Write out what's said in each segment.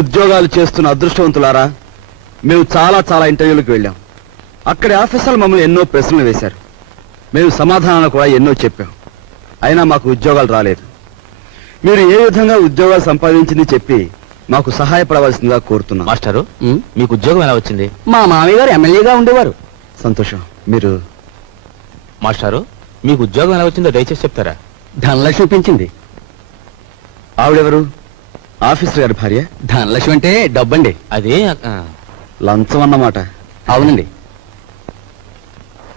ఉద్యోగాలు చేస్తున్న అదృష్టవంతులారా, మేము చాలా చాలా ఇంటర్వ్యూలకు వెళ్ళాం. అక్కడి ఆఫీసర్లు మమ్మల్ని ఎన్నో ప్రశ్నలు వేశారు. మేము సమాధానాలు కూడా ఎన్నో చెప్పాం. అయినా మాకు ఉద్యోగాలు రాలేదు. మీరు ఏ విధంగా ఉద్యోగాలు సంపాదించింది చెప్పి మాకు సహాయపడవలసిందిగా కోరుతున్నాం. మాస్టారు, మీకు ఉద్యోగం ఎలా వచ్చింది? మా మామయ్య గారు ఎమ్మెల్యేగా ఉండేవారు. సంతోషం. మీరు మాస్టారు, మీకు ఉద్యోగం ఎలా వచ్చిందో దయచేసి చెప్తారా? ధనలక్ష్మి పెంచింది. ఆవిడెవరు? ఆఫీసర్ గారి భార్య. ధనలక్ష్మి అంటే డబ్బండి. అదే లంచం అన్నమాట. అవునండి.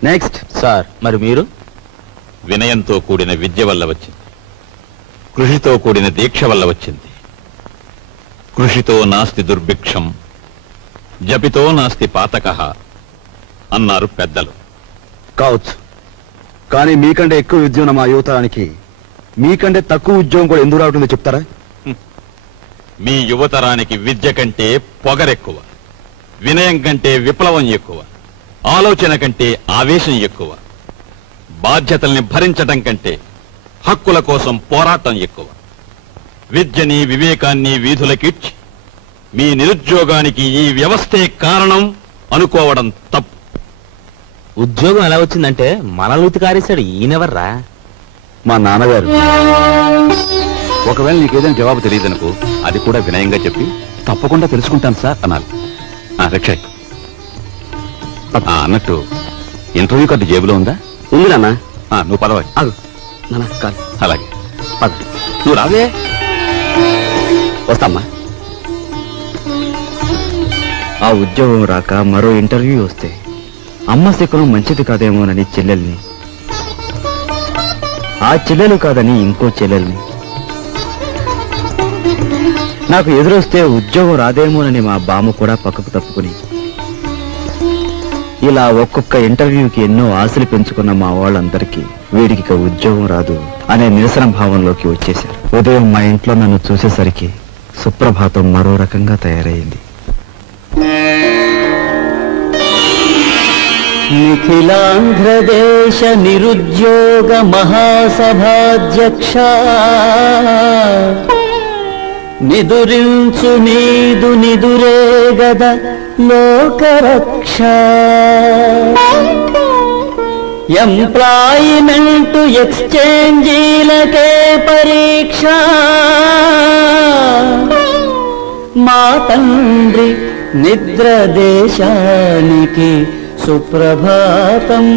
నెక్స్ట్. సార్, మరి మీరు? వినయంతో కూడిన విద్య వల్ల వచ్చింది, కృషితో కూడిన దీక్ష వల్ల వచ్చింది. కృషితో నాస్తి దుర్భిక్షం, జపితో నాస్తి పాతకః అన్నారు పెద్దలు. కావచ్చు, కానీ మీకంటే ఎక్కువ విద్య ఉన్న మా యువతరానికి మీకంటే తక్కువ ఉద్యోగం కూడా ఎందుకు రావటుందో చెప్తారా? మీ యువతరానికి విద్య కంటే పొగరెక్కువ, వినయం కంటే విప్లవం ఎక్కువ, ఆలోచన కంటే ఆవేశం ఎక్కువ, బాధ్యతల్ని భరించటం కంటే హక్కుల కోసం పోరాటం ఎక్కువ. విద్యని వివేకాన్ని వీధులకిచ్చి మీ నిరుద్యోగానికి ఈ వ్యవస్థే కారణం అనుకోవడం తప్పు. ఉద్యోగం ఎలా వచ్చిందంటే మనలూతి కారేశాడు. ఈయనెవర్రా? మా నాన్నగారు. ఒకవేళ నీకేదైనా జవాబు తెలియదనుకో, అది కూడా వినయంగా చెప్పి తప్పకుండా తెలుసుకుంటాను సార్ అనాలి. రక్షయ్, అన్నట్టు ఇంటర్వ్యూ కార్డు జేబులో ఉందా? ఉంది నాన్న. నువ్వు పదవా. అలాగే పద. నువ్వు రావే. వస్తామ్మా. ఆ ఉద్యోగం రాక మరో ఇంటర్వ్యూ వస్తే అమ్మ శకునం మంచిది కాదేమోనని చెల్లెల్ని, ఆ చెల్లెలు కాదని ఇంకో చెల్లెల్ని, నాకు ఎదురొస్తే ఉద్యోగం రాదేమోనని మా బామ్మ కూడా పక్కకు తప్పుకుని, ఇలా ఒక్కొక్క ఇంటర్వ్యూకి ఎన్నో ఆశలు పెంచుకున్న మా వాళ్ళందరికీ వీడికి ఇక ఉద్యోగం రాదు అనే నిరసన భావంలోకి వచ్చేశారు. ఉదయం మా ఇంట్లో నన్ను చూసేసరికి సుప్రభాతం మరో రకంగా తయారైంది. నిఖిలాంధ్రదేశ నిరుద్యోగ మహాసభాధ్యక్ష, నిదురించు నీదు నిదురే గద లోకరక్ష, ఎంప్లాయిమెంటు ఎక్స్చేంజీలకే పరీక్ష, మా తండ్రి నిద్ర దేశానికి సుప్రభాతం.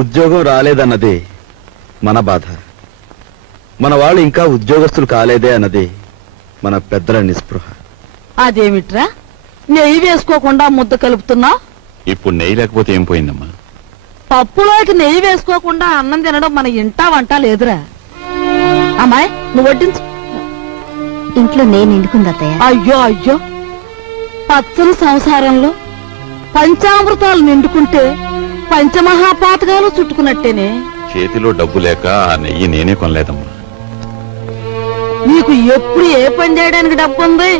ఉద్యోగం రాలేదన్నదే మన బాధ, మన వాళ్ళు ఇంకా ఉద్యోగస్తులు కాలేదే అన్నది మన పెద్దల నిస్పృహ. అదేమిట్రా నెయ్యి వేసుకోకుండా ముద్ద కలుపుతున్నా? ఇప్పుడు నెయ్యి లేకపోతే ఏం పోయిందమ్మా? పప్పులోకి నెయ్యి వేసుకోకుండా అన్నం తినడం మన ఇంటా వంట లేదురా. అమ్మాయి, నువ్వు వడ్డించు. ఇంట్లో నేను నిండుకుందత్తయ్య. అయ్యో అయ్యో, పచ్చని సంసారంలో పంచామృతాలు నిండుకుంటే పంచమహాపాతకాలు చుట్టుకున్నట్టేనే. చేతిలో డబ్బు లేక ఆ నెయ్యి నేనే కొనలేదమ్మా. నీకు ఎప్పుడు ఏ పని చేయడానికి డబ్బు ఉంది?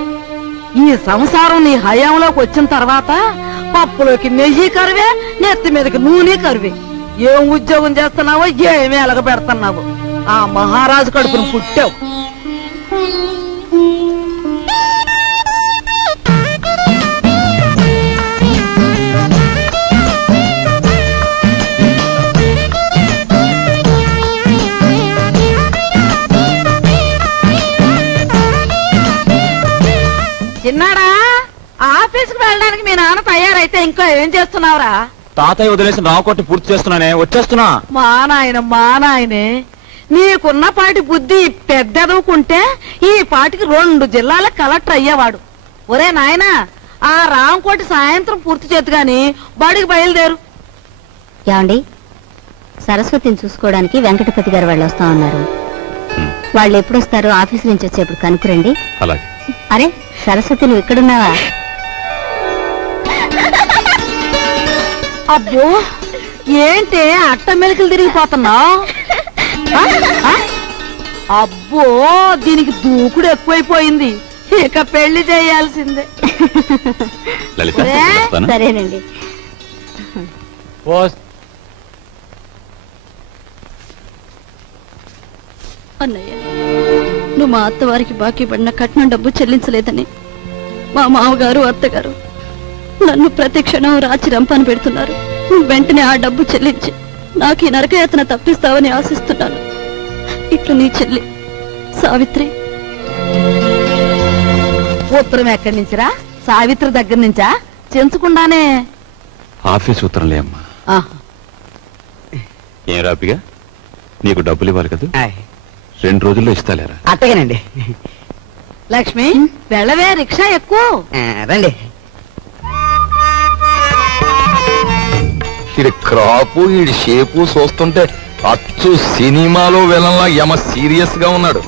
ఈ సంసారం నీ హయాంలోకి వచ్చిన తర్వాత పప్పులోకి నెయ్యి కరువే, నెత్తి మీదకి నూనె కరువే. ఏం ఉద్యోగం చేస్తున్నావో, ఏమీ ఎలగబెడుతున్నావు? ఆ మహారాజు కడుపును పుట్టావు. చిన్నాడా, ఆఫీస్కి వెళ్ళడానికి మీ నాన్న తయారైతే ఇంకా ఏం చేస్తున్నావురా? తాతయ్య వదిలేసిన రావుకోటి పూర్తి చేస్తున్నానే, వచ్చేస్తున్నా. మా నాయనే, నీకున్నపాటి బుద్ధి పెద్దదుకుంటే ఈ పాటికి 2 జిల్లాల కలెక్టర్ అయ్యేవాడు. ఒరే నాయనా, ఆ రాంకోటి సాయంత్రం పూర్తి చేద్దు గాని బడికి బయలుదేరు. ఏమండి, సరస్వతిని చూసుకోవడానికి వెంకటపతి గారు వాళ్ళు వస్తా ఉన్నారు. వాళ్ళు ఎప్పుడు వస్తారో ఆఫీస్ నుంచి వచ్చేప్పుడు కనుక్కురండి. అలాగే. అరే సరస్వతి, నువ్వు ఇక్కడున్నావా? అబ్బో, ఏంటే అట్ట మెలికలు తిరిగిపోతున్నావు? అబ్బో, దీనికి దూకుడు ఎక్కువైపోయింది. ఇక పెళ్లి చేయాల్సిందే. సరేనండి. అన్నయ్య, నువ్వు మా అత్తవారికి బాకీ పడిన కట్నం డబ్బు చెల్లించలేదని మా మామగారు అత్తగారు నన్ను ప్రతి క్షణం రాచి రంపాను పెడుతున్నారు. నువ్వు వెంటనే ఆ డబ్బు చెల్లించి నాకు ఈ నరకయాతన తప్పిస్తావని ఆశిస్తున్నాను. ఇట్లు నీ చెల్లి సావిత్రి. ఉత్తరం ఎక్కడి నుంచిరా? సావిత్రి దగ్గర నుంచా? చెంచకుండానే ఆఫీస్ ఉత్తరంలే అమ్మా. ఏం రాపిగా, నీకు డబ్బులు ఇవ్వాలి కదా, 2 రోజుల్లో ఇస్తాలేరా? అట్టగానండి. లక్ష్మి వెళ్ళవే, రిక్షా ఎక్కువ రండి. ఇది క్రాపు, ఈడి షేపు చూస్తుంటే అచ్చు సినిమాలో విలన్లా యమ సీరియస్ గా ఉన్నాడు.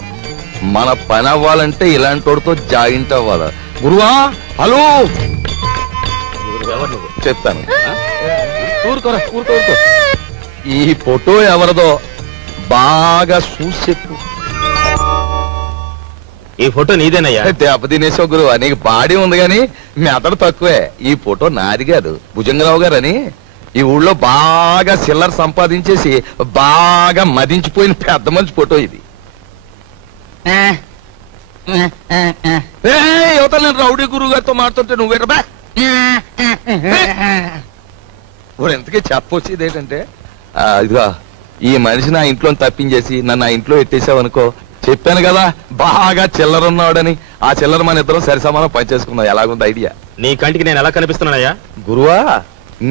మన పని అవ్వాలంటే ఇలాంటి వాడితో జాయింట్ అవ్వాలా? గురువా, హలో చెప్తాను. ఊరుకోరా, ఊరుకో. ఈ ఫోటో ఎవరిదో బాగా చూసి చెప్పు. ఈ ఫోటో నీదేనయ్యా? దెబ్బ తినేసావు గురువా, నీకు బాడీ ఉంది గాని మెదడు తక్కువే. ఈ ఫోటో నాది కాదు, భుజంగరావు గారని ఈ ఊళ్ళో బాగా సిల్లర్ సంపాదించేసి బాగా మదించిపోయిన పెద్ద మంచి ఫోటో ఇది. యువత నేను రౌడీ గురువు గారితో మాట్లాడుతుంటే నువ్వేటా ఇప్పుడు ఎంతకీ చెప్పొచ్చేది ఏంటంటే, ఇదిగా ఈ మనిషి నా ఇంట్లో తప్పించేసి నన్ను ఆ ఇంట్లో ఎట్టేసావనుకో, చెప్పాను కదా బాగా చిల్లర ఉన్నాడని. ఆ చిల్లర మన ఇద్దరం సరి సమానం పనిచేసుకుందాం. ఎలాగుంది ఐడియా? నీ కంటికి నేను ఎలా కనిపిస్తున్నానయ్యా? గురువా,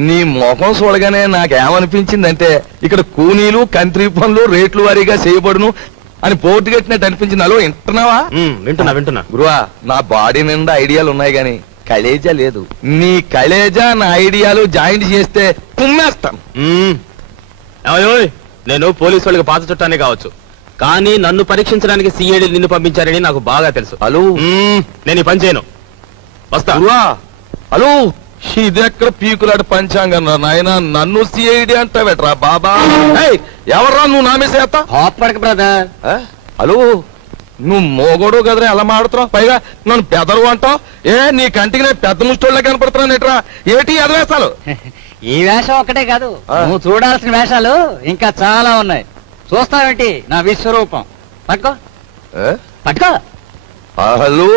నీ ముఖం చూడగానే నాకేమనిపించిందంటే ఇక్కడ కూనీలు కంత్రి పనులు రేట్లు వారీగా చేయబడును అని పోటీ కట్టినట్టు అనిపించింది. అలో వింటున్నావా? వింటున్నా. గురువా, నా బాడీ నిండా ఐడియాలు ఉన్నాయి గాని కలేజా లేదు. నీ కలేజా నా ఐడియాలు జాయింట్ చేస్తే కుమ్మేస్తాను. నేను పోలీసు వాళ్ళకి పాత చుట్టానే కావచ్చు, కానీ నన్ను పరీక్షించడానికి సిఐడి నిన్ను పంపించారని నాకు బాగా తెలుసు. హలో, నేను ఈ పని చేయను, వస్తా. హలో, ఇదెక్కడ పీకులాడు పంచాంగం రా నాయన, నన్ను సిఐడి అంటావేట్రా బాబా? ఎవర్రా నువ్వు నామేసేస్తా? బ్రదర్. హలో, నువ్వు మోగోడు కదరా, ఎలా మాడుతున్నావు? పైగా నన్ను పెదరు అంటావు. నీ కంటికి నేను పెద్ద ముష్టోళ్ళ కనపడుతున్నాను ఎట్రా? ఏటి ఎదవేస్తాలు? ఈ వేషం ఒక్కటే కాదు, నువ్వు చూడాల్సిన వేషాలు ఇంకా చాలా ఉన్నాయి. చూస్తావేంటి నా విశ్వరూపం? పట్టుకో పట్టుకో. హలో,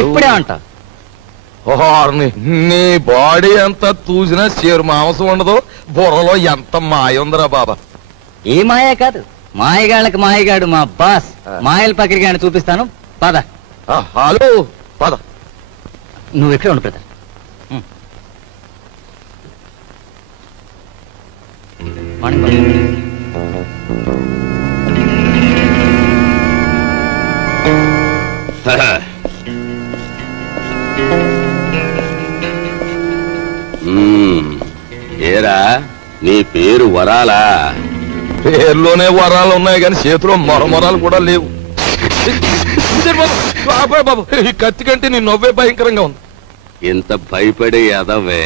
ఇప్పుడే అంట. నీ బాడీ అంతా చూసినా చేరు మాంసం ఉండదు, బుర్రలో ఎంత మాయ ఉందిరా బాబా. ఈ మాయే కాదు, మాయగాళ్ళకి మాయగాడు మా బాస్ మాయల పకిరిగాని చూపిస్తాను. పద. హలో, పద. నువ్వు ఎక్కడ ఉండు బ్రదర్. ఏరా, నీ పేరు వరాలా? పేర్లోనే వరాలు ఉన్నాయి కానీ చేతిలో మొరమొరాలు కూడా లేవు. బాబు, ఈ కత్తి కంటే నీ నవ్వే భయంకరంగా ఉంది. ఇంత భయపడే ఎదవే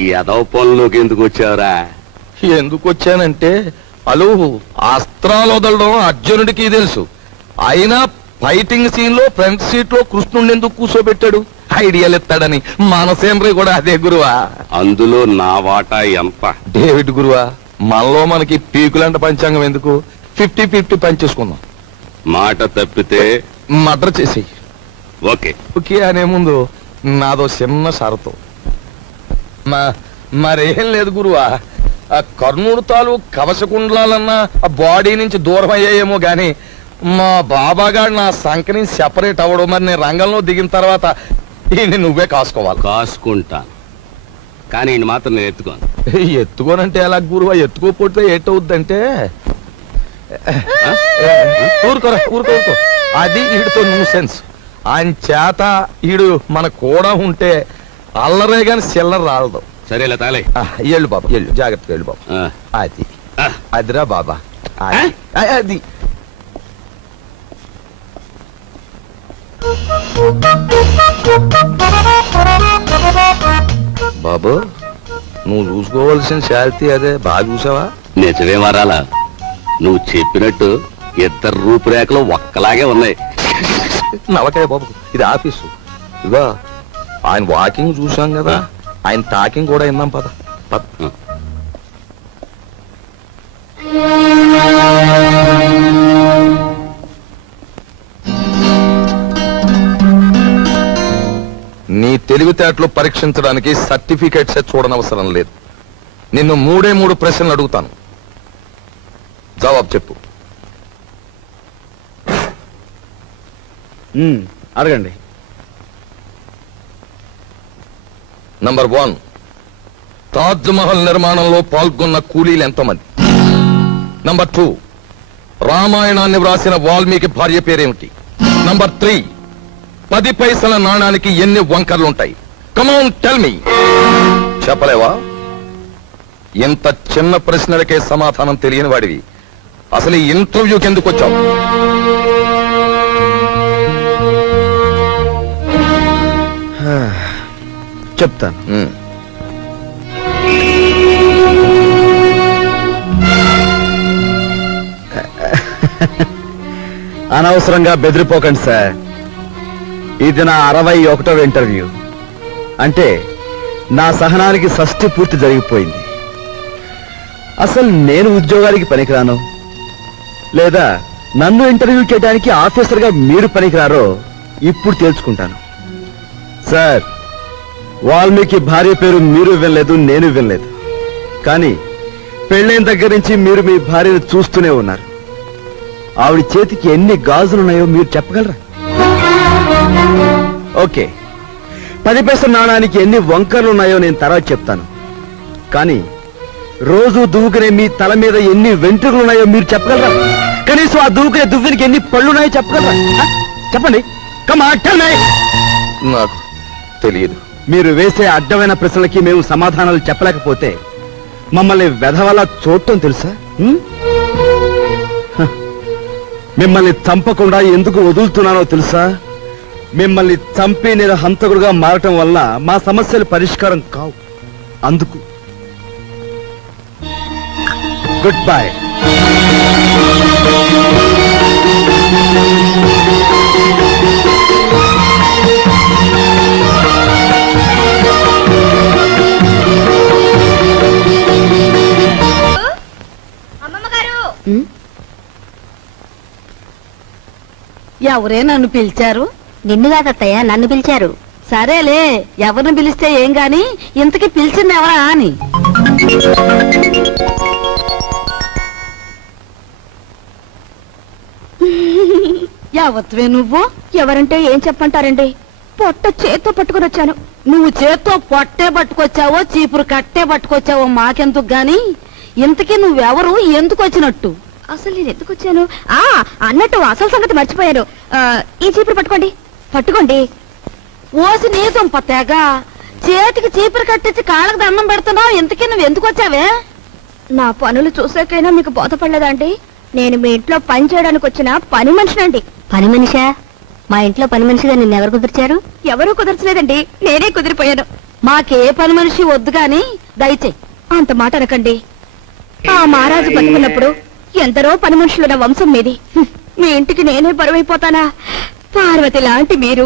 ఈ ఎదవ పనులోకి ఎందుకు వచ్చావురా? ఎందుకు వచ్చానంటే, అలు అస్త్రాలు వదలడం అర్జునుడికి తెలుసు. అయినా ఫైటింగ్ సీన్ లో ఫ్రంట్ సీట్ లో కృష్ణుడిని ఎందుకు కూర్చోబెట్టాడు? ఐడియాలు ఇస్తాడని. మనసేంద్రి కూడా అదే గురువా. అందులో నా వాటా ఎంత? డేవిడ్ గురువా, మనలో మనకి పీకులంట పంచాంగం ఎందుకు? 50-50 పనిచేసుకుందాం. మాట తప్పితే మర్డర్ చేసి. ఓకే ఓకే అనే ముందు నాదో చిన్న షరతు. మరేం లేదు గురువా, ఆ కర్ణుడు తాలూ కవచకుండలాలన్నా ఆ బాడీ నుంచి దూరం అయ్యాయేమో గాని మా బాబాగాడు నా సంఖ్యని సెపరేట్ అవ్వడం. మరి నేను రంగంలో దిగిన తర్వాత ఈయన్ని నువ్వే కాసుకోవాలి. కాసుకుంటాను, కానీ ఈయన మాత్రం నేను ఎత్తుకోను. ఎత్తుకోనంటే ఎలా గురువా? ఎత్తుకోపోతే ఏటవుద్దంటే, ఊరుకోరా, ఊరుకో. అది ఈడితో న్యూ సెన్స్. ఆయన చేత ఈడు మన కూడా ఉంటే అల్లరే గాని చిల్లర రాలదు. సరేలా తాలే. ఎళ్ళు బాబా, ఎళ్ళు, జాగ్రత్తగా వెళ్ళు బాబా. అది అదిరా బాబా, అది. బాబు, నువ్వు చూసుకోవాల్సిన శాంతి అదే. బాగా చూసావా? నిజమే వరాలా? నువ్వు చెప్పినట్టు ఇద్దరు రూపురేఖలు ఒక్కలాగే ఉన్నాయి. నవకాయ బాబు, ఇది ఆఫీసు. ఇదిగో ఆయన వాకింగ్ చూసాం కదా, ఆయన టాకింగ్ కూడా విన్నాం. పద పద. నీ తెలివితేటలు పరీక్షించడానికి సర్టిఫికేట్స్ చూడనవసరం లేదు. నిన్ను 3 ప్రశ్నలు అడుగుతాను, జవాబు చెప్పు. అడగండి. నంబర్ 1, తాజ్ మహల్ నిర్మాణంలో పాల్గొన్న కూలీలు ఎంతమంది? నంబర్ 2, రామాయణాన్ని వ్రాసిన వాల్మీకి భార్య పేరేమిటి? నంబర్ 3, 10 పైసల నాణానికి ఎన్ని వంకర్లుంటాయి? Come on tell me. చెప్పలేవా? ఇంత చిన్న ప్రశ్నలకే సమాధానం తెలియని వాడివి అసలు ఈ ఇంటర్వ్యూకి ఎందుకు వచ్చావు? చెప్తాను. అనవసరంగా బెదిరిపోకండి సార్. ఇది నా 61వ ఇంటర్వ్యూ. అంటే నా సహనానికి షష్ఠి పూర్తి జరిగిపోయింది. అసలు నేను ఉద్యోగానికి పనికిరాను, లేదా నన్ను ఇంటర్వ్యూ చేయడానికి ఆఫీసర్గా మీరు పనికిరారో ఇప్పుడు తేల్చుకుంటాను. సార్, వాల్మీకి భార్య పేరు మీరు వినలేదు, నేను వినలేదు. కానీ పెళ్ళైన దగ్గర నుంచి మీరు మీ భార్యను చూస్తూనే ఉన్నారు. ఆవిడ చేతికి ఎన్ని గాజులున్నాయో మీరు చెప్పగలరా? ఓకే, 10 పైసల నాణానికి ఎన్ని వంకర్లున్నాయో నేను తర్వాత చెప్తాను. కానీ రోజు దువ్వుకునే మీ తల మీద ఎన్ని వెంట్రుకలున్నాయో మీరు చెప్పగలరా? కనీసం ఆ దువ్వుకునే దువ్వునికి ఎన్ని పళ్ళున్నాయో చెప్పగలరా? చెప్పండి. నాకు తెలియదు. మీరు వేసే అడ్డమైన ప్రశ్నలకి మేము సమాధానాలు చెప్పలేకపోతే మమ్మల్ని వెధవలా చూడటం తెలుసా? మిమ్మల్ని చంపకుండా ఎందుకు వదులుతున్నానో తెలుసా? మిమ్మల్ని చంపి నేను హంతకుడుగా మారటం వల్ల మా సమస్యలు పరిష్కారం కావు. అందుకు గుడ్ బై. ఎవరే నన్ను పిలిచారు? నిన్ను కాదత్తయ్య, నన్ను పిలిచారు. సరేలే, ఎవరిని పిలిస్తే ఏం గాని ఇంతకీ పిలిచింది ఎవరా అని. యావత్వే నువ్వు? ఎవరంటే ఏం చెప్పంటారండి? పొట్ట చేత్తో పట్టుకుని వచ్చాను. నువ్వు చేత్తో పొట్టే పట్టుకొచ్చావో చీపురు కట్టే పట్టుకొచ్చావో మాకెందుకు గాని, ఇంతకీ నువ్వెవరు, ఎందుకు వచ్చినట్టు? అసలు నేను ఎందుకు వచ్చాను? అన్నట్టు అసలు సంగతి మర్చిపోయాను. ఈ చీపురు పట్టుకోండి. పట్టుకోండి. ఓసి నీసం పత్తేగా చేతికి చీపురు కట్టించి కాళ్ళకు దండం పెడుతున్నావు. ఇంతకీ నువ్వు ఎందుకు వచ్చావే? నా పనులు చూసాకైనా మీకు బోధపడలేదండి? నేను మీ ఇంట్లో పని చేయడానికి వచ్చిన పని మనిషినండి. పని మనిషా? మా ఇంట్లో పని మనిషిగా నిన్నెవరు కుదిర్చారు? ఎవరూ కుదర్చలేదండి, నేనే కుదిరిపోయాను. మాకే పని మనిషి వద్దు గాని దయచేయి. అంత మాట అనకండి. ఆ మహారాజు బతుకున్నప్పుడు ఎందరో పని మనుషులున్న వంశం మీది. మీ ఇంటికి నేనే బరువైపోతానా? పార్వతి లాంటి మీరు,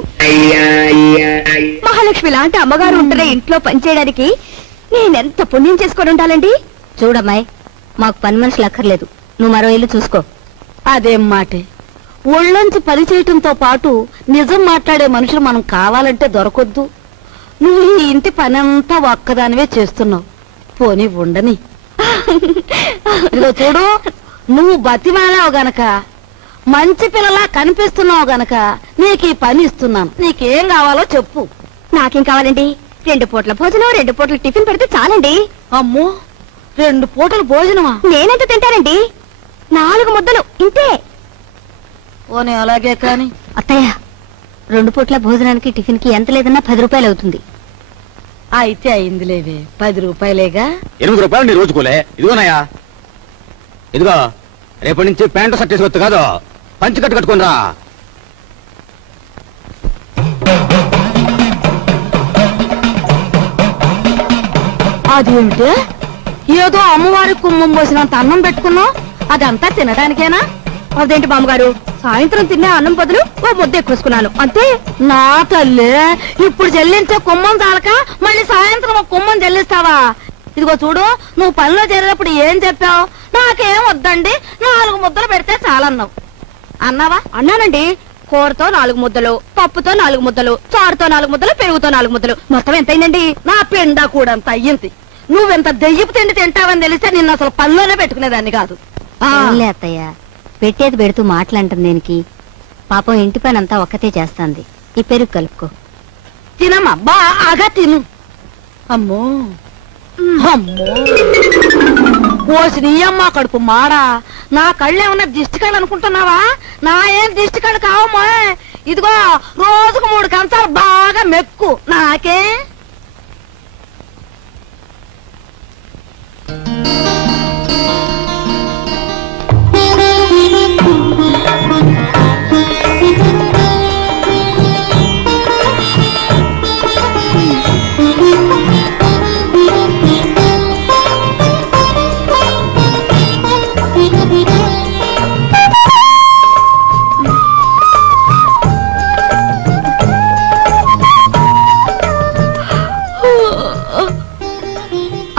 మహాలక్ష్మి లాంటి అమ్మగారు ఉంటున్న ఇంట్లో పనిచేయడానికి నేనెంత పుణ్యం చేసుకొని ఉండాలండి? చూడమ్మాయి, మాకు పని మనుషులు అక్కర్లేదు. నువ్వు మరో ఇల్లు చూసుకో. అదేం మాటే. ఒళ్ళొంచి పని చేయటంతో పాటు నిజం మాట్లాడే మనుషులు మనం కావాలంటే దొరకొద్దు. నువ్వు ఈ ఇంటి పనంతా ఒక్కదానివే చేస్తున్నావు. పోనీ ఉండని. ఇదిగో చూడు, నువ్వు బతిమాలావు గనక, మంచి పిల్లలా కనిపిస్తున్నావు గనక నీకు ఈ పని ఇస్తున్నాను. నీకేం కావాలో చెప్పు. నాకేం కావాలండి? 2 పూట్ల భోజనం, 2 పూట్ల టిఫిన్ పెడితే చాలండి. అమ్మో, 2 పూటలు భోజనమా? నేనెంత తింటానండి? 4 ముద్దలు ఇంతే. పోనీ అలాగే కాని. అత్తయ్య, 2 పూట్ల భోజనానికి టిఫిన్ కి ఎంత లేదన్నా 10 రూపాయలు అవుతుంది. అయితే అయిందిలేవే, 10 రూపాయలేగా. 8 రూపాయలు నీ రోజుకోలే. ఇదిగోనయ్యా, ఇదిగో రేపటి నుంచి ప్యాంటు షర్ట్ వేసుకోవచ్చు కాదు, పంచి కట్టు కట్టుకుని రా. అదేమిటే, ఏదో అమ్మవారి కుమ్మం పోసినంత అన్నం పెట్టుకున్నావు, అదంతా తినడానికేనా? అదేంటి బామ్మగారు, సాయంత్రం తినే అన్నం బదులు ఓ ముద్ద ఎక్కువేసుకున్నాను అంతే. నా తల్లి, ఇప్పుడు చెల్లించే కుమ్మం చాలక మళ్ళీ సాయంత్రం ఒక కుమ్మం చెల్లిస్తావా? ఇదిగో చూడు, నువ్వు పనిలో చేరేటప్పుడు ఏం చెప్పావు? నాకేం వద్దండి, 4 ముద్దలు పెడితే చాలన్నావు. అన్నావా? అన్నానండి. కూరతో 4 ముద్దలు, పప్పుతో 4 ముద్దలు, చారుతో 4 ముద్దలు, పెరుగుతో 4 ముద్దలు, మొత్తం ఎంతైందండి? నా పిండ కూడా అంత అయ్యింది. నువ్వెంత దెయ్యపు తిండి తింటావని తెలిస్తే నిన్ను అసలు పనిలోనే పెట్టుకునేదాన్ని కాదు. ఏం అత్తయ్య, పెట్టేది పెడుతూ మాట్లాడటం దేనికి? పాపం ఇంటి పని అంతా ఒక్కతే చేస్తాంది. ఈ పెరుగు కలుపుకో. తినమ్మా, బాగా తిను. అమ్మో అమ్మో, పోసి నీ అమ్మ కడుపు మాడా. నా కళ్ళేమన్నా దిష్టి కళ్ళు అనుకుంటున్నావా? నా ఏం దిష్టి కళ్ళు కావమ్మా. ఇదిగో రోజుకు 3 కంచాలు బాగా మెక్కు. నాకే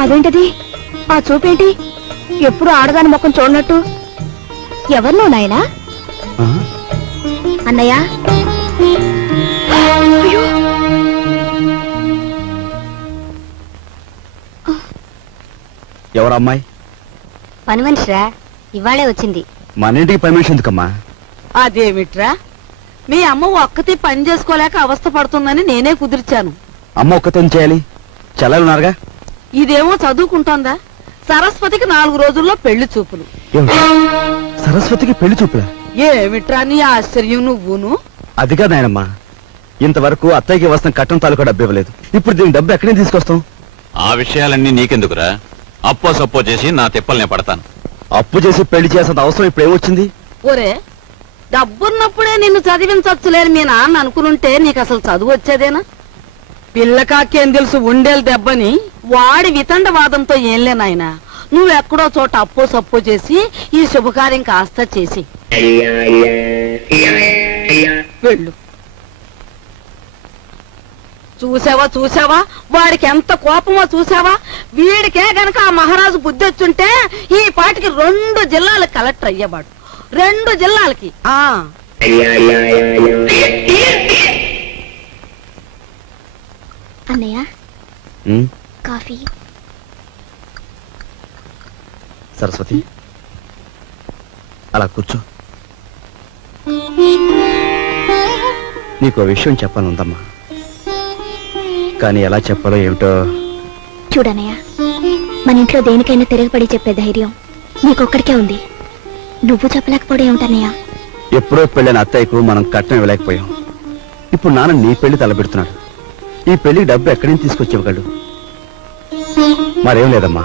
అదేంటది? ఆ చూపేంటి? ఎప్పుడు ఆడదాని ముఖం చూడనట్టు. ఎవరు నువ్వు నాయనా? అన్నయ్య. ఎవరమ్మాయి? పని మనిషిరా, ఇవాళే వచ్చింది. మన ఇంటికి పని మనిషి ఎందుకమ్మా? అదేమిట్రా, మీ అమ్మ ఒక్కతి పని చేసుకోలేక అవస్థ పడుతుందని నేనే కుదిర్చాను. అమ్మ ఒక్కతే చేయాలి, చెల్లెలున్నారుగా. ఇదేమో చదువుకుంటోందా? సరస్వతికి 4 రోజుల్లో పెళ్లి చూపులు. సరస్వతికి పెళ్లి చూపులా? ఏమిట్రా నీ ఆశ్చర్యం నువ్వును? అది కాదు నాయనమ్మా, ఇంతవరకు అత్తయ్యకి వస్తున్న కట్టం తాలూకా డబ్బు ఇవ్వలేదు. ఇప్పుడు దీని డబ్బు ఎక్కడి నుంచి తీసుకొస్తాం? ఆ విషయాలన్నీ నీకెందుకురా? అప్పో సప్పో చేసి నా తిప్పలనే పడతాను. అప్పు చేసి పెళ్లి చేసేంత అవసరం ఇప్పుడు ఏమొచ్చింది? ఒరే, డబ్బున్నప్పుడే నిన్ను చదివించొచ్చులేని మీ నాన్న అనుకునుంటే నీకు అసలు చదువు వచ్చేదేనా? పిల్లకాకేం తెలుసు ఉండేలు దెబ్బని వాడి వితండవాదంతో ఏంలే నాయనా. నువ్వెక్కడో చోట అప్పో సప్పో చేసి ఈ శుభకార్యం కాస్త చేసి వెళ్ళు. చూసావా వాడికి ఎంత కోపమో చూసావా? వీడికే గనక ఆ మహారాజు బుద్ధి వచ్చుంటే ఈ పాటికి 2 జిల్లాలకు కలెక్టర్ అయ్యేవాడు. 2 జిల్లాలకి. అన్నయ్య, కాఫీ. సరస్వతి, అలా కూర్చో. నీకు విషయం చెప్పనుందమ్మా, కానీ ఎలా చెప్పాలో ఏమిటో. చూడన్నయ్య, మన ఇంట్లో దేనికైనా తిరగబడి చెప్పే ధైర్యం నీకొక్కడికే ఉంది. నువ్వు చెప్పలేకపోవడం ఏమిటన్నయ్య? ఎప్పుడో పెళ్ళైన అత్తయ్యకు మనం కట్నం ఇవ్వలేకపోయాం. ఇప్పుడు నాన్న నీ పెళ్లి తలపెడుతున్నాడు. ఈ పెళ్లికి డబ్బు ఎక్కడి నుంచి తీసుకొచ్చేవగలడు? మరేం లేదమ్మా,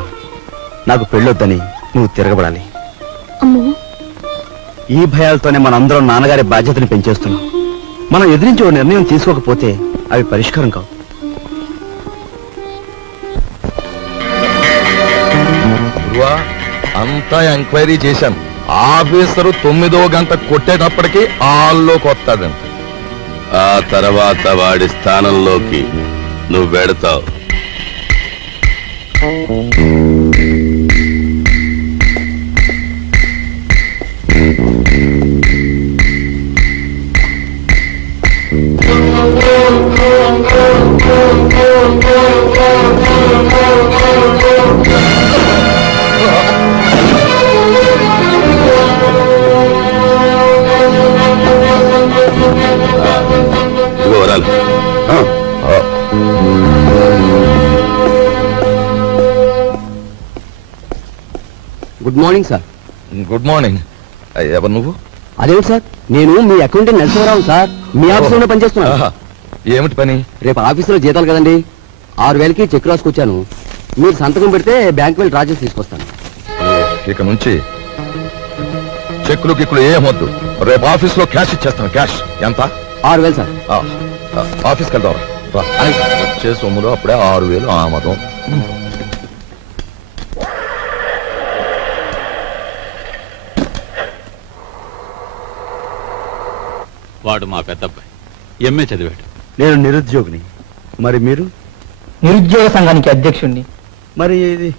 నాకు పెళ్ళొద్దని నువ్వు తిరగబడాలి. అమ్మో, ఈ భయాలతోనే మనందరం నాన్నగారి బాధ్యతని పెంచేస్తున్నాం. మనం ఎదిరించి ఓ నిర్ణయం తీసుకోకపోతే అవి పరిష్కారం కావు. అంతా ఎంక్వైరీ చేశాను. ఆఫీసరు 9వ గంట కొట్టేటప్పటికి హాల్లోకి వస్తాడంట. ఆ తర్వాత వాడి స్థానంలోకి నువ్వు వెడతావు. Good morning sir. Good morning. ఎవరు నువ్వు? అదేమిటి సార్, నేను మీ అకౌంటెంట్ నరసింహరావు సార్. మీ ఆఫీసులోనే పనిచేస్తున్నాను. ఆహా, ఏమిటి పని? రేపు ఆఫీసులో జీతాలు కదండి, 6000కి చెక్ రాసుకొచ్చాను. మీరు సంతకం పెడితే బ్యాంక్ వెళ్ళి డ్రా చేసి తీసుకొస్తాను. ఇక నుంచి చెక్కులు గిక్కులు ఏమొద్దు. రేపు ఆఫీస్ లో క్యాష్ ఇచ్చేస్తాను. క్యాష్ ఎంత? 6000 సార్. ఆఫీస్కి వెళ్దాం రా. వచ్చే సొమ్ములో అప్పుడే 6000 ఆమదం. వాడు మా పెద్దబ్బాయి ఎంఏ చదివాడు. నేను నిరుద్యోగిని. మరి మీరు? నిరుద్యోగ సంఘానికి అధ్యక్షుణ్ణి. మరి ఇది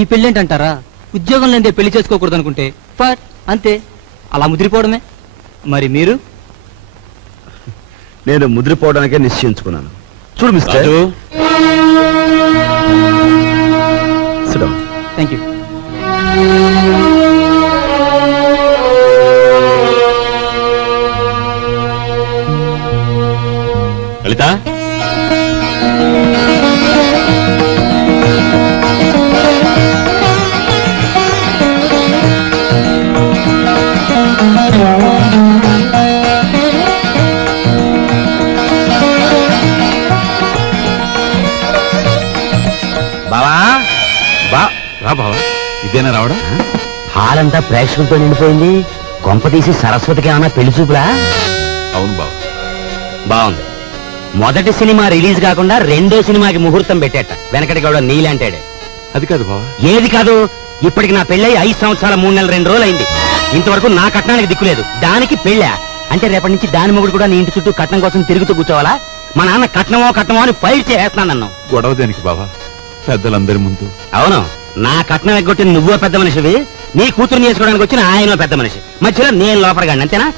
ఈ పెళ్ళేంటంటారా? ఉద్యోగం లేదే పెళ్లి చేసుకోకూడదు అనుకుంటే అంతే, అలా ముదిరిపోవడమే. మరి మీరు? నేను ముదిరిపోవడానికే నిశ్చయించుకున్నాను. చూడు మిస్టర్. Thank you. లలిత, రా బావా. ఇదేనా రావడం? హాల్ అంతా ప్రేక్షకులతో నిండిపోయింది. కొంప తీసి సరస్వతికి ఏమన్నా పెళ్లి చూపులా? అవును బావ. బాగుంది. మొదటి సినిమా రిలీజ్ కాకుండా రెండో సినిమాకి ముహూర్తం పెట్టేట. వెనకటి కూడా నీళ్ళంటాడే. అది కాదు బావ. ఏది కాదు? ఇప్పటికి నా పెళ్ళై 5 సంవత్సరాల 3 నెలల 2 రోజులు అయింది. ఇంతవరకు నా కట్నానికి దిక్కులేదు. దానికి పెళ్ళా అంటే రేపటి నుంచి దాని మొగుడు కూడా నీ ఇంటి చుట్టూ కట్నం కోసం తిరుగుతూ కూర్చోవాలా? మా నాన్న కట్నమో అని ఫైట్ చేస్తున్నాను. గొడవ దేనికి బావా? పెద్దలందరి ముందు. అవును, నా కట్నం ఎగ్గొట్టిన నువ్వో పెద్ద మనిషివి, నీ కూతురు చేసుకోవడానికి వచ్చిన ఆయనో పెద్ద మనిషి, మధ్యలో నేను లోపడగాను, అంతేనా?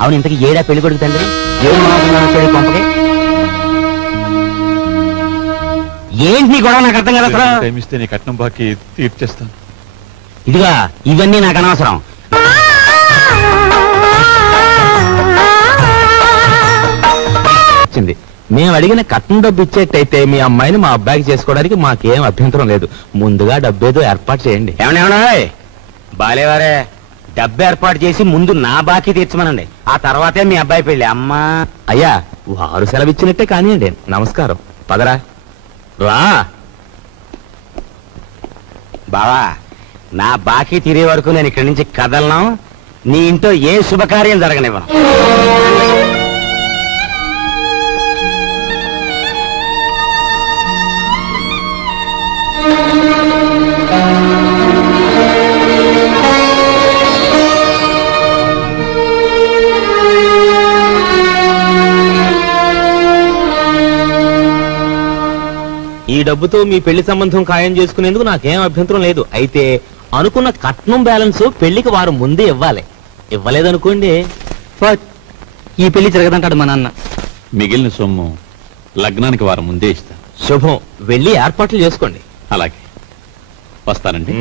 అవును, ఇంతకి ఏడా పెళ్లి కొడుకు తండ్రి? కొంపకి ఏంటి నీ గొడవ? నాకు అర్థం కదా అసలు. టైం ఇస్తే నీ కట్నం బాకీ తీర్చేస్తాను. ఇదిగా ఇవన్నీ నాకు అనవసరం. మేము అడిగిన కట్నం డబ్బు ఇచ్చేట్టయితే మీ అమ్మాయిని మా అబ్బాయికి చేసుకోవడానికి మాకేం అభ్యంతరం లేదు. ముందుగా డబ్బేదో ఏర్పాటు చేయండి. ఏమన్నా బాలేవారే, డబ్బు ఏర్పాటు చేసి ముందు నా బాకీ తీర్చమనండి, ఆ తర్వాతే మీ అబ్బాయి పెళ్లి. అమ్మా అయ్యా, వారు సెలవిచ్చినట్టే కానివ్వండి. నమస్కారం. పదరా రా బావా. నా బాకీ తీరే వరకు నేను ఇక్కడి నుంచి కదలను. నీ ఇంట్లో ఏ శుభకార్యం జరగనివ్వను. ఈ డబ్బుతో మీ పెళ్లి సంబంధం ఖాయం చేసుకునేందుకు నాకేం అభ్యంతరం లేదు. అయితే అనుకున్న కట్నం బ్యాలెన్స్ పెళ్లికి వారు ముందే ఇవ్వాలి. ఇవ్వలేదనుకోండి ఈ పెళ్లి జరగదంటాడు మా నాన్న. మిగిలిన సొమ్ము లగ్నానికి వారం ముందే ఇస్తా. శుభం. వెళ్ళి ఏర్పాట్లు చేసుకోండి. అలాగే, వస్తానండి.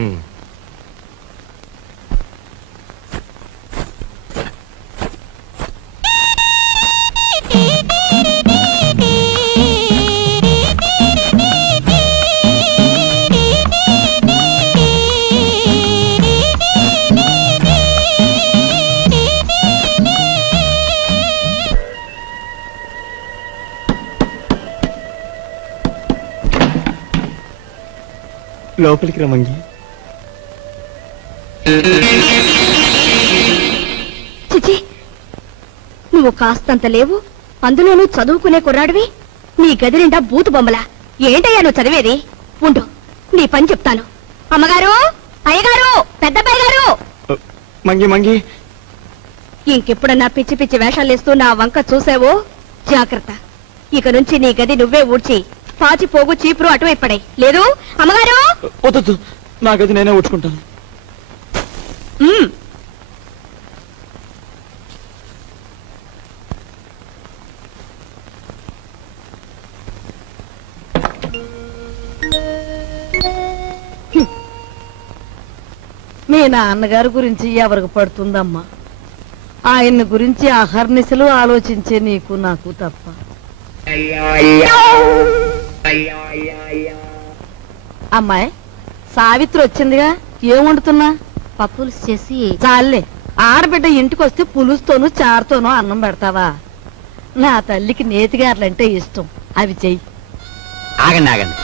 లోపలికి రమంగి. చిచి, నువ్వు కాస్తంత లేవు, అందులోనూ చదువుకునే కుర్రాడివి. నీ గది నిండా బూతు బొమ్మలా. ఏంటయ్యా నువ్వు చదివేది? ఉండు, నీ పని చెప్తాను. అమ్మగారు, అయ్యగారు, పెద్దబ్బాయి గారు. మంగి ఇంకెప్పుడన్నా పిచ్చి పిచ్చి వేషాలేస్తూ నా వంక చూసావో జాగ్రత్త. ఇక నుంచి నీ గది నువ్వే ఊడ్చి పాచి పోగు చీపురు అటువైపు పడాయి. లేదు అమ్మగారు? వద్దు, నా గది నేనే ఊడ్చుకుంటాను. మీ నాన్నగారి గురించి ఎవరికి పడుతుందమ్మా? ఆయన్ని గురించి అహర్నిశలు ఆలోచించే నీకు నాకు తప్ప. అమ్మాయి సావిత్రి వచ్చిందిగా, ఏం వండుతున్నా? పప్పులు చేసి చాలే, ఆడబిడ్డ ఇంటికి వస్తే పులుసుతోనూ చారుతోనూ అన్నం పెడతావా? నా తల్లికి నేతిగారులంటే ఇష్టం, అవి చెయ్యి. ఆగండి,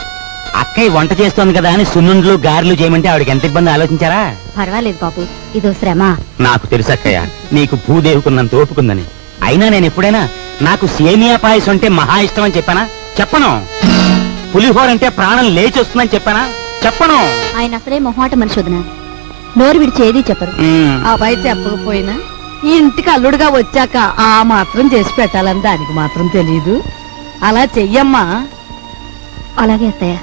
అక్కయ్య వంట చేస్తోంది కదా అని సున్నుండ్లు గారెలు చేయమంటే ఆవిడకి ఎంత ఇబ్బంది ఆలోచించారా? పర్వాలేదు బాబు, ఇదో శ్రమ. నాకు తెలుసు అక్కయ్య, నీకు భూదేవుకున్నంత ఓపుకుందని. అయినా నేను ఎప్పుడైనా నాకు సేమియా పాయసం అంటే మహా ఇష్టం అని చెప్పానా? చెప్పను. పులిహోర అంటే ప్రాణం లేచి వస్తుందని చెప్పానా? చెప్పను. ఆయన అసలే మొహమాట మనిషి వదినా, నోరు విడిచి ఏది చెప్పరు. ఆ పై చెప్పకపోయినా ఇంటికి అల్లుడుగా వచ్చాక ఆ మాత్రం చేసి పెట్టాలని దానికి మాత్రం తెలీదు. అలా చెయ్యమ్మా. అలాగే అత్తయ్య.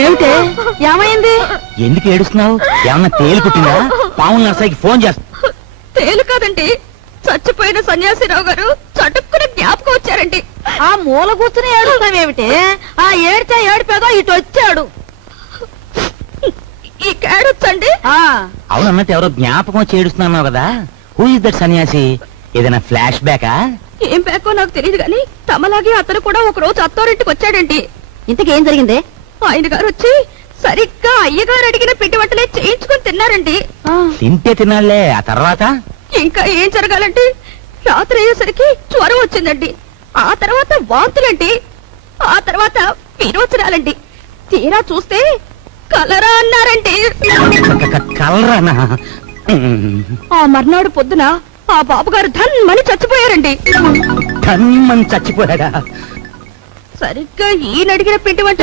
ఏమిటే ఏమైంది? ఎందుకు ఏడుస్తున్నావు? ఏమన్నా తేలు పుట్టిందా? పావుల నర్సాయికి ఫోన్ చేస్తా. తేలు కాదండి, చచ్చిపోయిన సన్యాసిరావు గారు చటుక్కున జ్ఞాపకం వచ్చారండి. ఆ మూల కూర్చుని ఏడుస్తావేమిటే? ఆ ఏడ్చా ఏడిపేదో ఇటు వచ్చాడు. ఈ కేడొచ్చండి. అవునన్నట్టు ఎవరో జ్ఞాపకం వచ్చి ఏడుస్తున్నావు కదా. హూ ఇస్ దట్ సన్యాసి? ఏదైనా ఫ్లాష్ బ్యాకా? ఏం బ్యాకో నాకు తెలియదు గాని తమలాగే అతను కూడా ఒక రోజు అత్తోరింటికి వచ్చాడండి. ఇంతకేం జరిగిందే? ఆయన గారు వచ్చి సరిగ్గా అయ్యగారు అడిగిన పిండి వంటలే చేయించుకుని తిన్నారండి. తింటే తినాలే. ఆ తర్వాత ఇంకా ఏం జరగాలండి? రాత్రి అయ్యేసరికి జ్వరం వచ్చిందండి. ఆ తర్వాత వాంతులండి. ఆ తర్వాత విరోచనాలండి. తీరా చూస్తే కలరా అన్నారండి. కలరానా? ఆ మర్నాడు పొద్దున ఆ బాబుగారు ధన్మని చచ్చిపోయారండి. ధన్మని చచ్చిపోయాడా? సరిగ్గా ఈయన అడిగిన పిండి వంట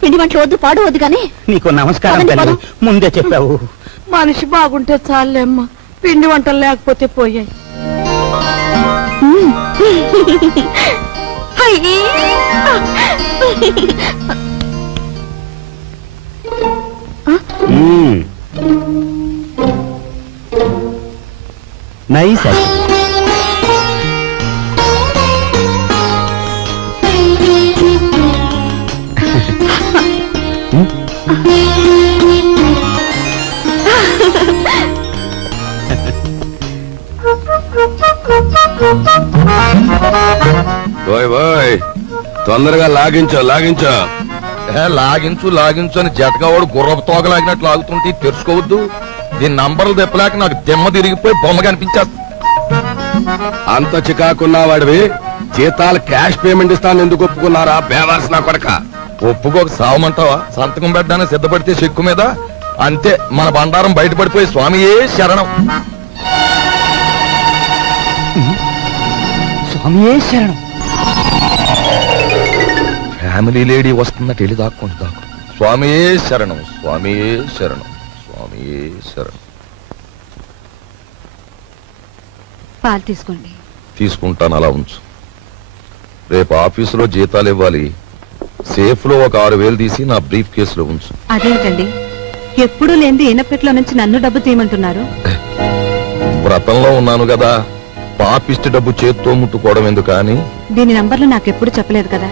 పిండి వంటలు వద్దు, పాడు వద్దు కానీ. నీకు నమస్కారం తల్లి, ముందే చెప్పావు. మనిషి బాగుంటే చాలేమ్మా, పిండి వంటలు లేకపోతే పోయాయి. నైస్. తొందరగా లాగించో లాగించో. లాగించు లాగించు అని జతకావాడు గుర్రపు తోక లాగినట్టు లాగుతుంటే తెరుచుకోవద్దు. దీని నంబర్లు తెప్పలేక నాకు దిమ్మ తిరిగిపోయి బొమ్మ కనిపించేస్తా. అంత చికాకున్నా వాడివి జీతాలు క్యాష్ పేమెంట్ ఇస్తాను ఎందుకు ఒప్పుకున్నారా బేవాల్సిన కొడక? ఒప్పుకోక సావమంటావా? సంతకం పెట్టడానికి సిద్ధపడితే చెక్కు మీద అంతే మన బండారం బయటపడిపోయి స్వామియే శరణం. స్వామియే శరణం. ఫ్యామిలీ లేడీ వస్తుందట, వెళ్ళి దాక్కుంటు దాక్కు. స్వామియే శరణం, స్వామియే శరణం, స్వామియే శరణం. పాలు తీసుకోండి. తీసుకుంటాను, అలా ఉంచు. రేపు ఆఫీసులో జీతాలు ఇవ్వాలి. సేఫ్ లో ఒక 6,000 తీసి నా బ్రీఫ్ కేసులో ఉంచు. అదేంటండి, ఎప్పుడూ లేని ఈనపెట్లో నుంచి నన్ను డబ్బు తీయమంటున్నారు? వ్రతంలో ఉన్నాను కదా, పాపిష్టి డబ్బు చేత్తో ముట్టుకోవడం ఎందుకు అని. దీని నంబర్లు నాకెప్పుడు చెప్పలేదు కదా,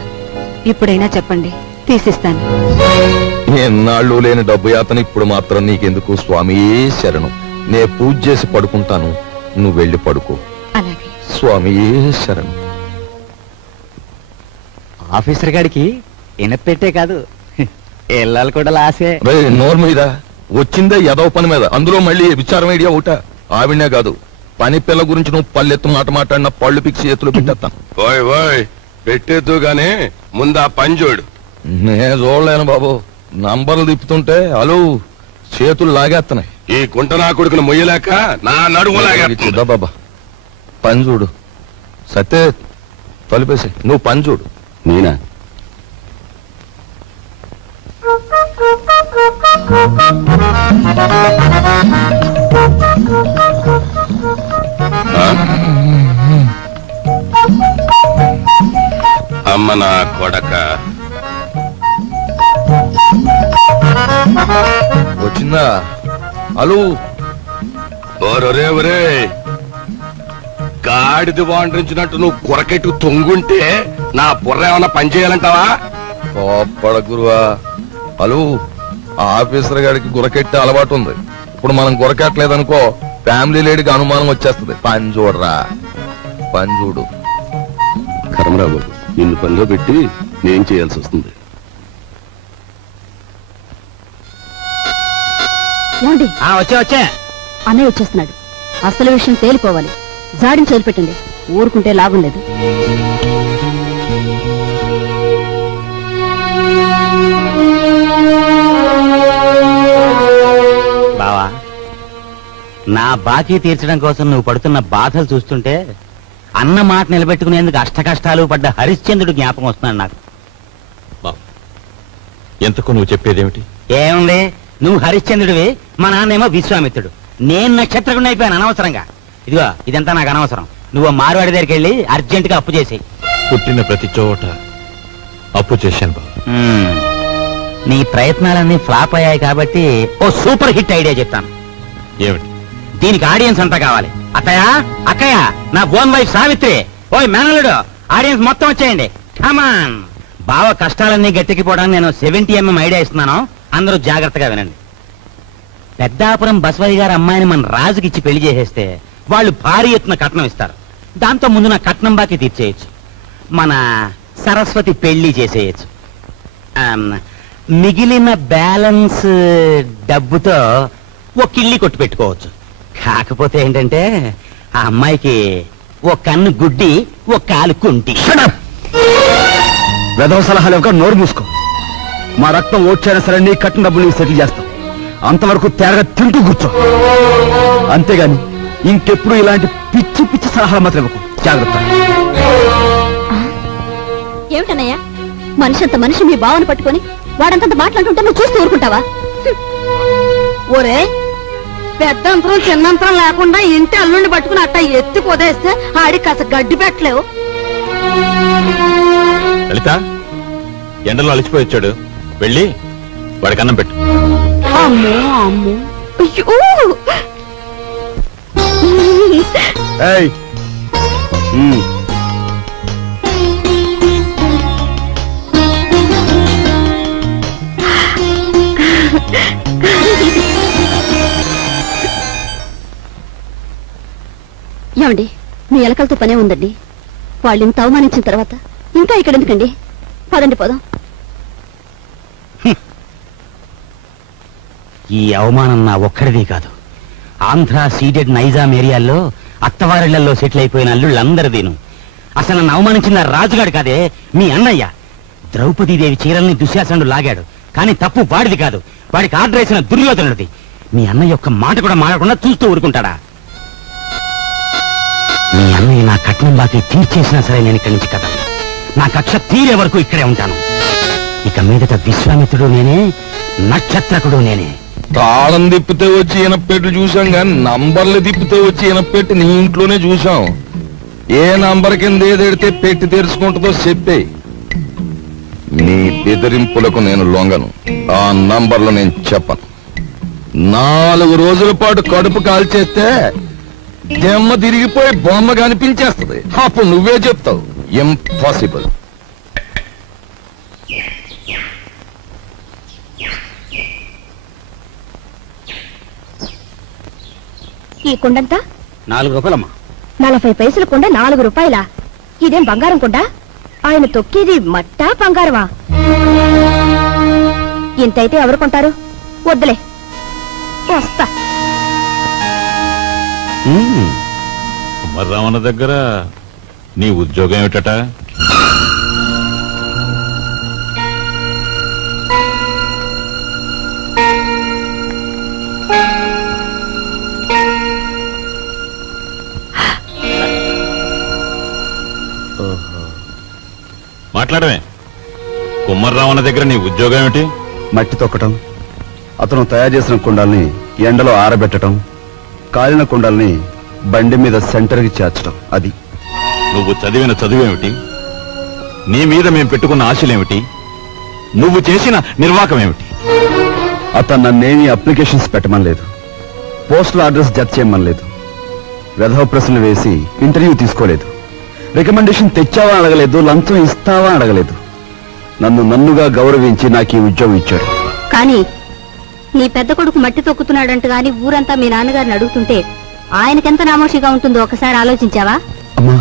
ఇప్పుడైనా చెప్పండి, తీసిస్తాను. ఎన్నాళ్ళు లేని డబ్బు యాతన ఇప్పుడు మాత్రం నీకెందుకు? స్వామియే శరణం. నే పూజ చేసి పడుకుంటాను, నువ్వు వెళ్ళి పడుకో. అలాగే. స్వామియే శరణం. ఆఫీసర్ గారికి ఇనపెట్టే కాదు, ఇళ్ళాలు కూడా లాసే. నోరు మీద వచ్చిందే ఎదవ పని మీద, అందులో మళ్ళీ విచారం ఐడియా ఒకట. ఆవిడనే కాదు, పని పిల్ల గురించి నువ్వు పల్లెత్తు మాట మాట్లాడిన పళ్ళు పిక్సి చేతులు పెట్టేస్తాను. ఓయ్ ఓయ్ పెట్టేద్దు గానీ ముందా పని చూడు. నేను చూడలేను బాబు, నంబర్లు తిప్పుతుంటే అలు చేతులు లాగేస్తున్నాయి. ఈ కుంటనా కొడుకును మొయ్యలేక నా నడుము లాగేస్తుందా బాబా. పని చూడు. సత్తే తలిపేసి నువ్వు పని చూడు. నేనా? అమ్మ నా కొడక వచ్చిందా? అలు ఒరే ఒరే గాడిది వాండ్రించినట్టు నువ్వు కొరకెట్టు తొంగుంటే నా బుర్ర ఏమన్నా పని చేయాలంటావా? కోప్పడ గురువా. అలు ఆఫీసర్ గారికి గురకెట్టే అలవాటు ఉంది. ఇప్పుడు మనం గురకెట్టలేదనుకో ఫ్యామిలీ లేడీకి అనుమానం వచ్చేస్తుంది. పని చూడరా, పని చూడు. కర్మరావు నిన్ను పనిలో పెట్టి నేను చేయాల్సి వస్తుంది. ఏమండి? వచ్చా అన్నయ్య వచ్చేస్తున్నాడు. అసలు విషయం తేలిపోవాలి. జాడిని చదిపెట్టండి, ఊరుకుంటే లాభం లేదు. బావా, నా బాకీ తీర్చడం కోసం నువ్వు పడుతున్న బాధలు చూస్తుంటే అన్న మాట నిలబెట్టుకునేందుకు అష్టకష్టాలు పడ్డ హరిశ్చంద్రుడు జ్ఞాపకం వస్తున్నాడు నాకు. ఎంతకు నువ్వు చెప్పేదేమిటి? ఏముంది, నువ్వు హరిశ్చంద్రుడివి, మా నాన్నేమో విశ్వామిత్రుడు. నేను నక్షత్రకుండా అయిపోయాను అనవసరంగా. ఇదిగో ఇదంతా నాకు అనవసరం. నువ్వు మార్వాడి దగ్గరికి వెళ్ళి అర్జెంటుగా అప్పు చేసేయి. పుట్టిన ప్రతి చోట అప్పు చేశాను బాబు. నీ ప్రయత్నాలన్నీ ఫ్లాప్ అయ్యాయి కాబట్టి ఓ సూపర్ హిట్ ఐడియా చెప్తాను. ఏమిటి? దీనికి ఆడియన్స్ అంతా కావాలి. అత్తయ్య, అక్కయ్య, నా బోన్ వైఫ్ సావిత్రి, ఓయ్ మేనలుడు, ఆడియన్స్ మొత్తం వచ్చేయండి. కమాన్. బావ కష్టాలన్నీ గట్టెక్కిపోవడానికి నేను 70mm ఐడియా ఇస్తున్నాను. అందరూ జాగ్రత్తగా వినండి. పెద్దాపురం బసవయ్య గారి అమ్మాయిని మన రాజుకి ఇచ్చి పెళ్లి చేసేస్తే వాళ్ళు భారీ ఎత్తున కట్నం ఇస్తారు. దాంతో ముందు నా కట్నం బాకీ తీర్చేయచ్చు. మన సరస్వతి పెళ్లి చేసేయచ్చు. మిగిలిన బ్యాలెన్స్ డబ్బుతో ఓ కిళ్ళి కొట్టు పెట్టుకోవచ్చు. కాకపోతే ఏంటంటే ఆ అమ్మాయికి ఓ కన్ను గుడ్డి, ఓ కాలు కుంటి. వెధవ సలహాలు ఒక నోరు మూసుకో. మా రక్తం ఓడ్చైనా సరే నీ కట్టిన డబ్బులు నీకు సెటిల్ చేస్తాం. అంతవరకు తేరగా తింటూ కూర్చో. అంతేగాని ఇంకెప్పుడు ఇలాంటి పిచ్చి పిచ్చి సలహాలు మాత్రం ఇవ్వకు. జాగ్రత్త. ఏమిటన్నయ్యా, మనిషి అంత మనిషి మీ బావని పట్టుకొని వాడంతంత మాట్లాడుతుంటే నువ్వు చూస్తూ ఊరుకుంటావా? ఒరే, పెద్దంతరం చిన్నంతరం లేకుండా ఇంటి అల్లుండి పట్టుకుని అట్ట ఎత్తి పొదేస్తే ఆడి కాస్త గడ్డి పెట్టలేవు. లలిత, ఎండలో అలసిపోయి వచ్చాడు, వెళ్ళి వాడికి అన్నం పెట్టు. అమ్మో అమ్మో, అయ్యో. ఏయ్, ఏమండి, మీ ఎలకలతో పనే ఉందండి. వాళ్ళు ఇంత అవమానించిన తర్వాత ఇంకా ఇక్కడ ఎందుకండి? పదండి పోదాం. ఈ అవమానం నా ఒక్కడిది కాదు. ఆంధ్ర సీడెడ్ నైజాం ఏరియాల్లో అత్తవారిళ్లలో సెటిల్ అయిపోయిన అల్లుళ్ళందరిదీను. అసలు నన్ను అవమానించిన రాజుగాడు కాదే, మీ అన్నయ్య. ద్రౌపదీదేవి చీరల్ని దుశ్శాసనుడు లాగాడు, కానీ తప్పు వాడిది కాదు, వాడికి ఆర్డర్ వేసిన దుర్యోధనుడిది. మీ అన్నయ్య ఒక్క మాట కూడా మాడకుండా చూస్తూ ఊరుకుంటాడా? మీ అన్నయ్య నా కట్నం బాకీ తీర్చేసినా సరే నేను ఇక్కడి నుంచి కదలను. నా కక్ష తీరే వరకు ఇక్కడే ఉంటాను. ఇక మీదట విశ్వామిత్రుడు నేనే, నక్షత్రకుడు నేనే. తాళం తిప్పితే వచ్చి ఈనపెట్టు చూసాం కానీ నంబర్లు తిప్పితే వచ్చి ఈనపెట్టి నీ ఇంట్లోనే చూసాం. ఏ నంబర్ కింద ఏదెడితే పెట్టి తెరుచుకుంటుందో చెప్పే. నీ బెదిరింపులకు నేను లొంగను. ఆ నంబర్లు నేను చెప్పను. 4 రోజుల పాటు కడుపు కాల్చేస్తే దెమ్మ తిరిగిపోయి బొమ్మ కనిపించేస్తుంది. అప్పుడు నువ్వే చెప్తావు ఇంపాసిబుల్. ఈ కుండంతా 4 రూపాయలమ్మా. 40 పైసల కుండ 4 రూపాయలా? ఇదేం బంగారం కుండ? ఆయన తొక్కేది మట్టా బంగారమా? ఇంతైతే ఎవరు కొంటారు? వద్దులే, వస్తా. కుమారరామన్న దగ్గర నీ ఉద్యోగం ఏమిటట? మాట్లాడమే. కుమారరామన్న దగ్గర నీ ఉద్యోగం ఏమిటి? మట్టి తొక్కటం, అతను తయారు చేసిన కుండాల్ని ఎండలో ఆరబెట్టడం, కాలిన కుండాల్ని బండి మీద సెంటర్కి చేర్చడం. అది. నువ్వు చదివిన చదువేమిటి? నీ మీద మేము పెట్టుకున్న ఆశలేమిటి? నువ్వు చేసిన నిర్వాకం ఏమిటి? అతను నన్నేమీ అప్లికేషన్స్ పెట్టమనలేదు, పోస్టల్ అడ్రస్ జత చేయమనలేదు, వెధవ ప్రశ్నలు వేసి ఇంటర్వ్యూ తీసుకోలేదు, రికమెండేషన్ తెచ్చావా అడగలేదు, లంచం ఇస్తావా అడగలేదు. నన్నుగా గౌరవించి నాకు ఈ ఉద్యోగం ఇచ్చాడు. కానీ నీ పెద్ద కొడుకు మట్టి తొక్కుతున్నాడంట గాని ఊరంతా మీ నాన్నగారిని అడుగుతుంటే ఆయనకెంత నామోషిగా ఉంటుందో ఒకసారి ఆలోచించావా? అమ్మా,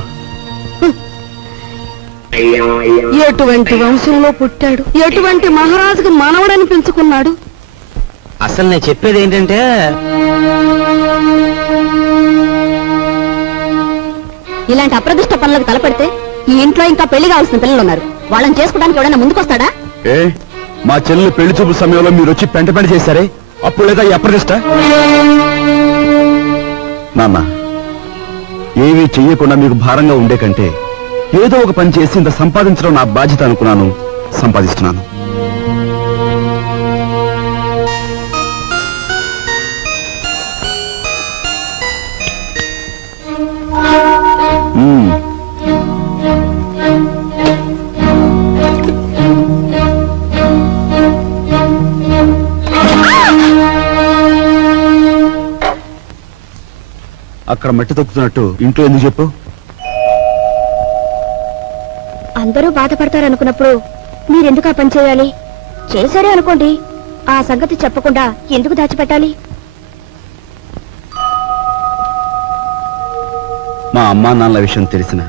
ఎటువంటి వంశంలో పుట్టాడు, ఎటువంటి మహారాజుకు మనవడని పెంచుకున్నాడు. అసలు నేను చెప్పేది ఏంటంటే, ఇలాంటి అప్రదిష్ట పనులకు తలపెడితే ఈ ఇంట్లో ఇంకా పెళ్లి కావాల్సిన పిల్లలు ఉన్నారు. వాళ్ళని చేసుకోవడానికి ఎవడైనా ముందుకొస్తాడా? ఏ మా చెల్లెలు పెళ్లి చూపు సమయంలో మీరు వచ్చి పెంట చేశారే, అప్పుడు లేదా ఈ అప్రదిష్ట? నాన్న, ఏమీ చెయ్యకుండా మీకు భారంగా ఉండే కంటే ఏదో ఒక పని చేసి ఇంత సంపాదించడం నా బాధ్యత అనుకున్నాను, సంపాదిస్తున్నాను. అక్కడ మట్టి తొక్కుతున్నట్టు ఇంట్లో ఎందుకు చెప్పు? అందరూ బాధపడతారనుకున్నప్పుడు మీరెందుకు ఆ పని చేయాలి? చేశారే అనుకోండి, ఆ సంగతి చెప్పకుండా ఎందుకు దాచిపెట్టాలి? మా అమ్మా నాన్నల విషయం తెలిసిన,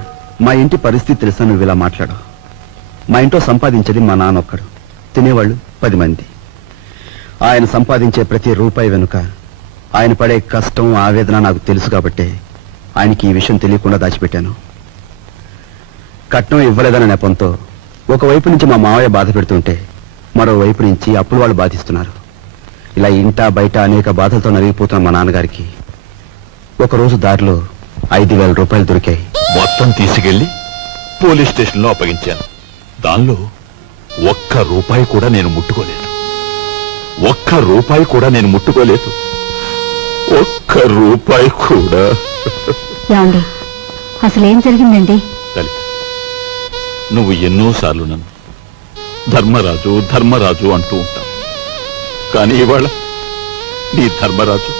మా ఇంటి పరిస్థితి తెలిసిన నువ్వు ఇలా మాట్లాడు. మా ఇంట్లో సంపాదించేది మా నాన్న ఒక్కడు, తినేవాళ్ళు 10 మంది. ఆయన సంపాదించే ప్రతి రూపాయి వెనుక ఆయన పడే కష్టం ఆవేదన నాకు తెలుసు కాబట్టి ఆయనకి ఈ విషయం తెలియకుండా దాచిపెట్టాను. కట్నం ఇవ్వలేదన్న నెపంతో ఒకవైపు నుంచి మా మావయ్య బాధ పెడుతుంటే మరోవైపు నుంచి అప్పులు వాళ్ళు బాధిస్తున్నారు. ఇలా ఇంటా బయట అనేక బాధలతో నలిగిపోతున్న మా నాన్నగారికి ఒకరోజు దారిలో 5,000 రూపాయలు దొరికాయి. మొత్తం తీసుకెళ్లి పోలీస్ స్టేషన్లో అప్పగించాను. దానిలో ఒక్క రూపాయి కూడా నేను ముట్టుకోలేదు. ఒక్క రూపాయి కూడా నేను ముట్టుకోలేదు. ఒక్క రూపాయి కూడా. ఏమండి, అసలేం జరిగిందండి? లలిత, నువ్వు ఎన్నోసార్లు నన్ను ధర్మరాజు ధర్మరాజు అంటూ ఉంటావు. కానీ ఇవాళ నీ ధర్మరాజు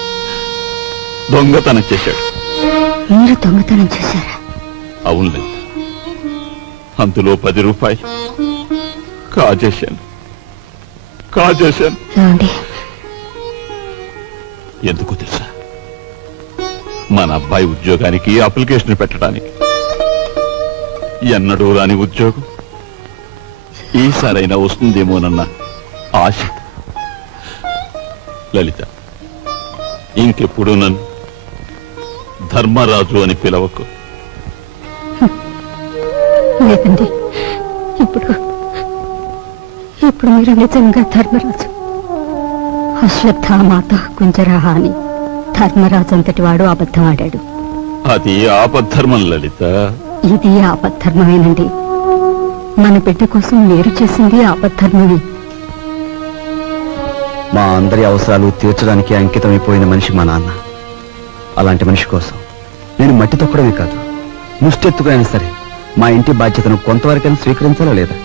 దొంగతనం చేశాడు. మీరు దొంగతనం చేశారా? అవును లలిత, అందులో 10 రూపాయలు కాజేశాను. ఏమండి, ఎందుకు తెలుసా? మన అబ్బాయి ఉద్యోగానికి అప్లికేషన్ పెట్టడానికి. ఎన్నడూ రాని ఉద్యోగం ఈసారైనా వస్తుందేమోనన్న ఆశ. లలిత, ఇంకెప్పుడు నన్ను ధర్మరాజు అని పిలవకు. లేదండి, ఇప్పుడు మీరు నిజంగా ధర్మరాజు. అశ్వత్థామాత కుంజరాహ అని ధర్మరాజు అంతటి వాడు అబద్ధం ఆడాడు. అది ఆపద్ధర్మం లలిత. ఇది ఆపద్ధర్మమేనండి. మన బిడ్డ కోసం మీరు చేసింది ఆపద్ధర్మమే. మా అందరి అవసరాలు తీర్చడానికి అంకితమైపోయిన మనిషి మా నాన్న. అలాంటి మనిషి కోసం నేను మట్టి తొక్కడమే కాదు, ముష్టెత్తుకైనా సరే మా ఇంటి బాధ్యతను కొంతవరకైనా స్వీకరించాలా లేదా?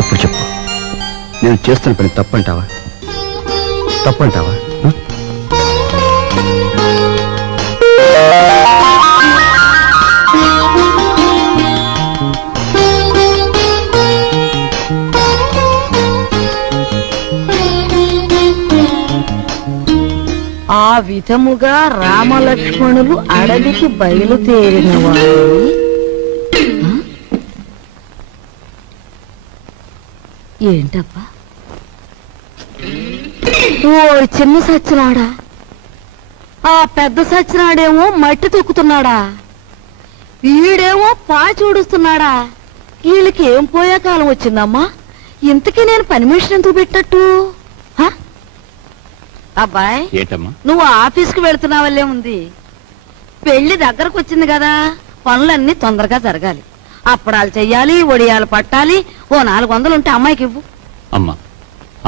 ఇప్పుడు చెప్పు, నేను చేస్తున్న పని తప్పంటావా? ఆ విధముగా రామలక్ష్మణులు అడవికి బయలుదేరిన వారు ఏంటబ్బా? ఓ చిన్న సచ్చినాడా, ఆ పెద్ద సచ్చినాడేమో మట్టి తొక్కుతున్నాడా, వీడేమో పాచి ఊడుస్తున్నాడా. వీళ్ళకి ఏం పోయే కాలం వచ్చిందమ్మా? ఇంతకీ నేను పని మనిషిని ఎందుకు పెట్టట్టు? అబ్బాయి, ఏంటమ్మా? నువ్వు ఆఫీస్కి వెళుతున్నావల్లే ఉంది. పెళ్లి దగ్గరకు వచ్చింది కదా, పనులన్నీ తొందరగా జరగాలి. అప్పడాలు చెయ్యాలి, వడియాలు పట్టాలి. ఓ 400 ఉంటే అమ్మాయికి ఇవ్వు. అమ్మా,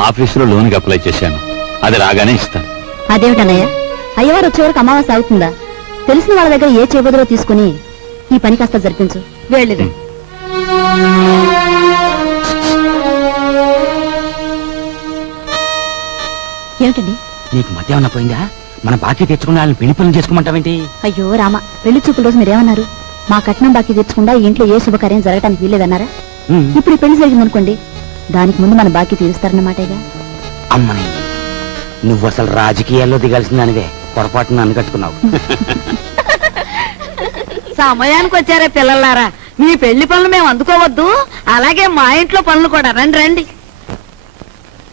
ఆఫీసులో లోన్కి అప్లై చేశాను, అది రాగానే ఇస్తాను. అదేమిటన్నయ్య, అయ్యవారు వచ్చే వరకు అమావాస్య అవుతుందా? తెలిసిన వాళ్ళ దగ్గర ఏ చేబదులో తీసుకుని ఈ పని కాస్త జరిపించు. వెళ్ళిది. ఏమిటండి, నీకు మధ్య ఉన్న పోయిందా? మన బాకీ తెచ్చుకున్న వాళ్ళని పెళ్లి పనులు చేసుకోమంటావేంటి? అయ్యో రామ, పెళ్లి చూపుల రోజు మీరేమన్నారు? మా కట్నం బాకీ తెచ్చకుండా ఇంట్లో ఏ శుభకార్యం జరగటానికి వీల్లేదన్నారా? ఇప్పుడు ఈ పెళ్లి జరిగిందనుకోండి, దానికి ముందు మన బాకీ తీరుస్తారన్నమాటేగా. అమ్మని, నువ్వు అసలు రాజకీయాల్లో దిగాల్సిందానివే, పొరపాటున నన్ను కట్టుకున్నావు. సమయానికి వచ్చారే పిల్లలారా, మీ పెళ్లి పనులు మేము అందుకోవద్దు, అలాగే మా ఇంట్లో పనులు కూడా. రండి రండి.